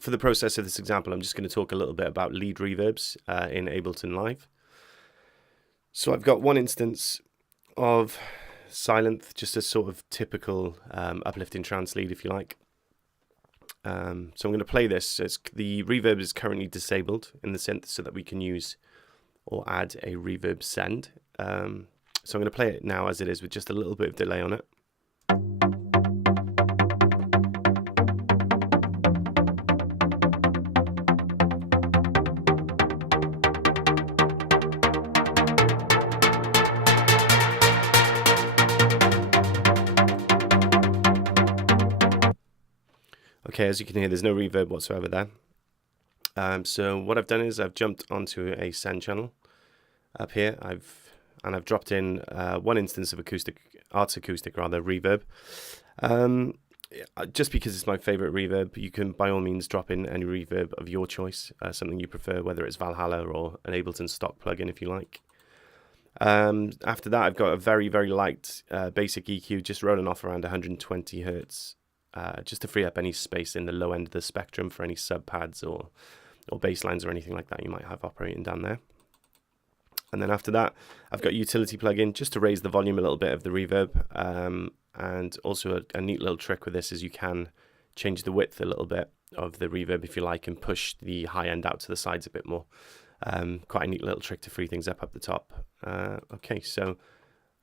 for the process of this example, I'm just going to talk a little bit about lead reverbs in Ableton Live. So I've got one instance of Silent, just a sort of typical uplifting trance lead, if you like. So I'm going to play this. The reverb is currently disabled in the synth so that we can use or add a reverb send. So I'm going to play it now as it is with just a little bit of delay on it. Okay, as you can hear, there's no reverb whatsoever there. So what I've done is I've jumped onto a send channel up here. I've dropped in one instance of Arts Acoustic reverb. Just because it's my favorite reverb, you can by all means drop in any reverb of your choice, something you prefer, whether it's Valhalla or an Ableton stock plugin if you like. After that, I've got a very, very light basic EQ, just rolling off around 120 Hertz. Just to free up any space in the low end of the spectrum for any sub pads or bass lines or anything like that you might have operating down there. And then after that, I've got a utility plugin just to raise the volume a little bit of the reverb. And also a neat little trick with this is you can change the width a little bit of the reverb if you like and push the high end out to the sides a bit more. Quite a neat little trick to free things up the top. Okay, so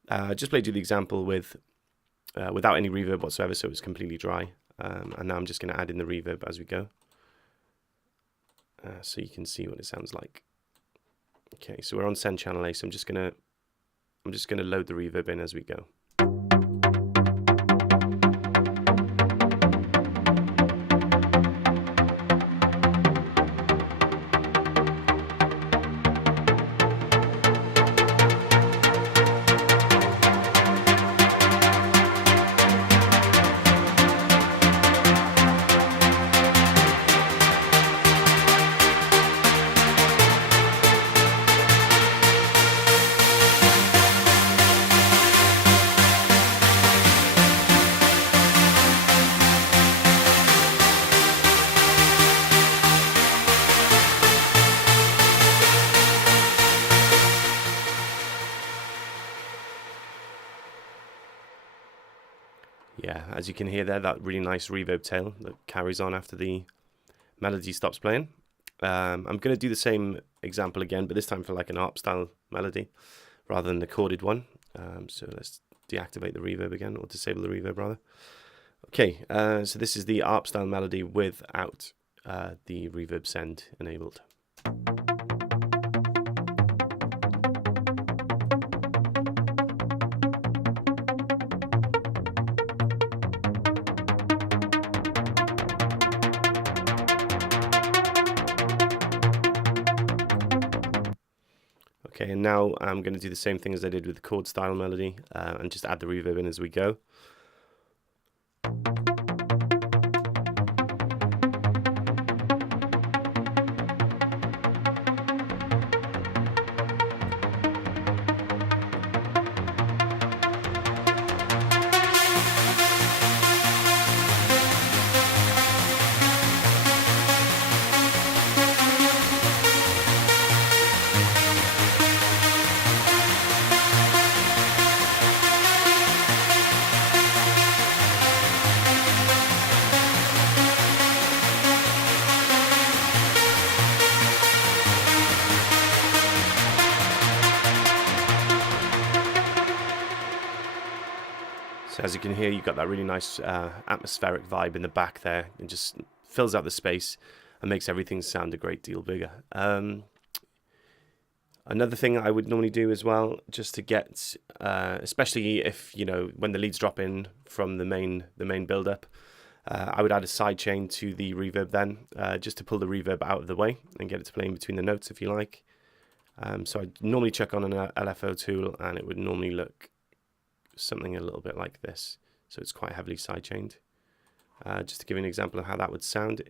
I just played you the example without any reverb whatsoever, so it's completely dry. And now I'm just going to add in the reverb as we go, so you can see what it sounds like. Okay, so we're on send channel A, so I'm just gonna load the reverb in as we go. Yeah, as you can hear there, that really nice reverb tail that carries on after the melody stops playing. I'm going to do the same example again, but this time for like an ARP style melody rather than the chorded one. So let's deactivate the reverb again, or disable the reverb rather. Okay, so this is the ARP style melody without the reverb send enabled. Okay, and now I'm going to do the same thing as I did with the chord style melody and just add the reverb in as we go. So as you can hear, you've got that really nice atmospheric vibe in the back there. It just fills out the space and makes everything sound a great deal bigger. Another thing I would normally do as well, just to get, especially if, you know, when the leads drop in from the main build-up, I would add a sidechain to the reverb then, just to pull the reverb out of the way and get it to play in between the notes if you like. So I'd normally check on an LFO tool and it would normally look something a little bit like this. So it's quite heavily sidechained. Just to give you an example of how that would sound,